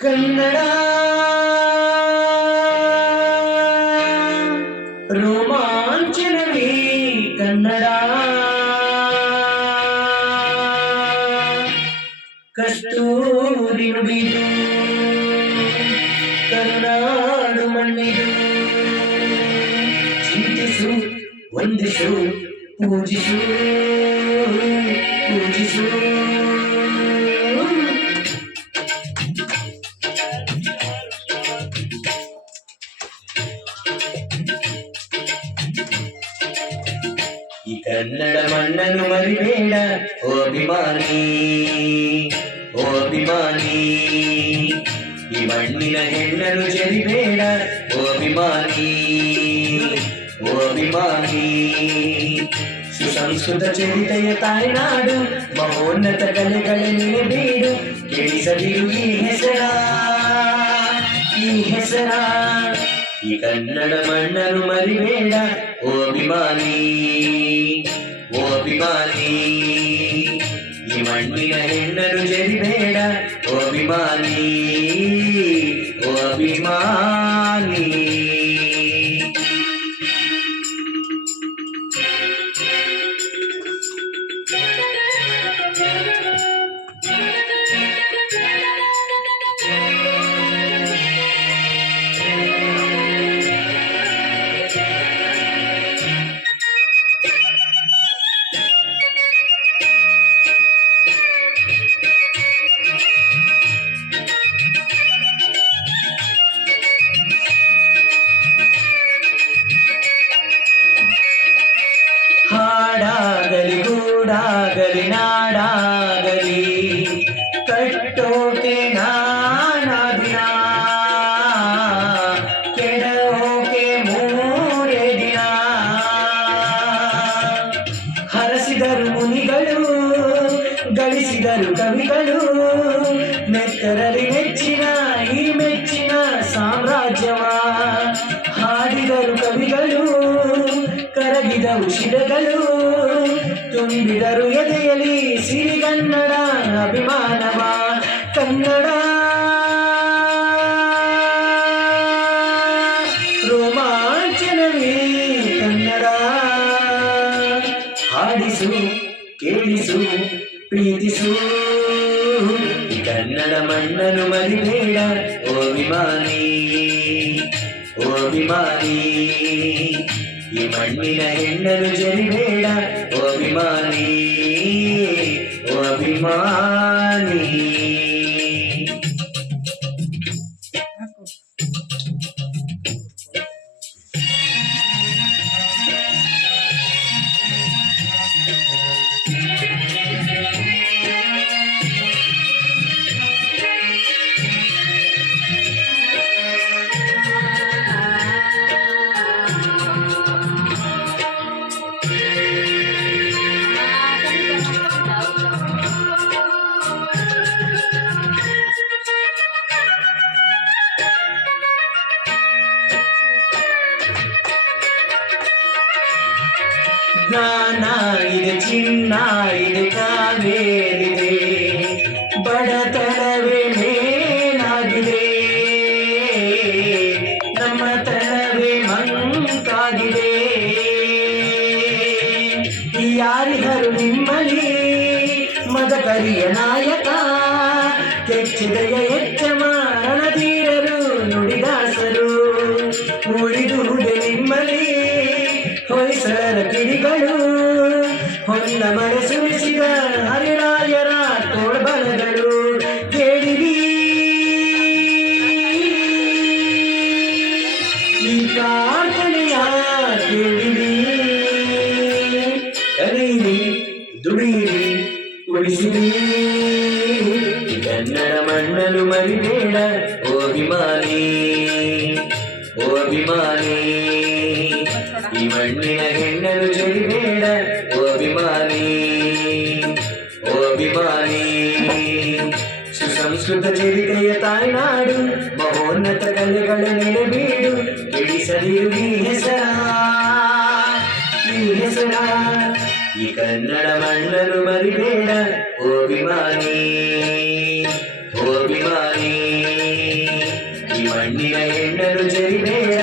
ಕನ್ನಡ ರೋಮಾಂಚನವೇ ಕನ್ನಡ ಕಸ್ತೂರಿ ನುಡಿದು ಕರುನಾಡು ಮಣ್ಣಿದು ಚಿಂತಿಸು ವಂದಿಸು ಪೂಜಿಸು ಪೂಜಿಸು ಕನ್ನಡ ಮಣ್ಣನ್ನು ಮರಿಬೇಡ ಓ ಅಭಿಮಾನಿ ಓ ಅಭಿಮಾನಿ ಈ ಮಣ್ಣಿನ ಹೆಣ್ಣನ್ನು ಜರಿಬೇಡ ಓ ಅಭಿಮಾನಿ ಓ ಅಭಿಮಾನಿ ಸುಸಂಸ್ಕೃತ ಚರಿತೆಯ ತಾಯ್ನಾಡು ಮಹೋನ್ನತ ಕಲೆಗಳ ನೆಲೆಬೀಡು ಕೇಳಿಸದಿರು ಈ ಹೆಸರ ಈ ಹೆಸರ ಈ ಕನ್ನಡ ಮಣ್ಣನ್ನು ಮರಿಬೇಡ ಓ ಅಭಿಮಾನಿ అభిమాని ఈ మండిన ఎండను చెరివేడ ఓ అభిమాని ఓ అభిమాని ಗೂಡಾಗಲಿ ನಾಡಾಗಲಿ. ಕಟ್ಟೋಕೆ ನಾನಾದಿನ. ಕೆಡೋಕೆ ಮೂರೇ ದಿನ. ಹರಸಿದರು ಮುನಿಗಳು ಗಳಿಸಿದರು ಕವಿಗಳು ಮೆತ್ತರಲ್ಲಿ ತುಂಬಿದರು ಎದೆಯಲಿ ಸಿರಿಗನ್ನಡ ಅಭಿಮಾನವ ಕನ್ನಡ ರೋಮಾಂಚನವೇ ಕನ್ನಡ ಹಾಡಿಸು ಕೇಳಿಸು ಪ್ರೀತಿಸು ಈ ಕನ್ನಡ ಮಣ್ಣನ್ನು ಮರಿಬೇಡ ಓ ಅಭಿಮಾನಿ ಓ ಅಭಿಮಾನಿ ಈ ಮಣ್ಣಿನ ಹೆಣ್ಣನ್ನು ಜರಿಬೇಡ ಓ ಅಭಿಮಾನಿ ಓ ಅಭಿಮಾನಿ ಜ್ಞಾನ, ಇದೆ ಚಿನ್ನ, ಇದೆ ಕಾವೇರಿದೆ. ಬಡತನವೇ ಮೇಲಾಗಿದೆ. ನಮ್ಮ ತನವೇ ಮಂಕಾಗಿದೆ. ಯಾರಿಗರು ನಿಮ್ಮಲ್ಲಿ ಮದಕರಿಯ ನಾಯಕ, ಕೆಚ್ಚಿದೆಯ ಎಚ್ಚ ತೀರರು ನುಡಿದಾಸರು. ಹೊನ್ನ ಮರೆ ಸುರಿಸಿದ ಹರಿರಾಯರ ತೋಳ್ಬಲಗಳು ಕೇಳಿರಿ. ಈ ಪ್ರಾರ್ಥನೆಯ ಕೇಳಿರಿ. ಕರೀರಿ ದುಡಿಯಿರಿ, ಉಳಿಸಿರಿ. ಕನ್ನಡ ಮಣ್ಣಲು ಮರಿಬೇಡ, ಓ ಅಭಿಮಾನಿ ಓ ಅಭಿಮಾನಿ. ಈ ಮಣ್ಣಿನ ಹೆಣ್ಣನ್ನು ಜರಿಬೇಡ ಅಭಿಮಾನಿ ಸುಸಂಸ್ಕೃತ ಚರಿತೆಯ ತಾಯ್ನಾಡು ಮಹೋನ್ನತ ಕಲೆಗಳ ನೆಲೆಬೀಡು ಇಡಿಸದಿರು ಈ ಹೆಸರ ಈ ಹೆಸರ ಈ ಕನ್ನಡ ಮಣ್ಣನ್ನು ಮರಿಬೇಡ ಓ ಅಭಿಮಾನಿ ಓ ಅಭಿಮಾನಿ ಈ ಮಣ್ಣಿನ ಹೆಣ್ಣರು ಜರಿಬೇಡ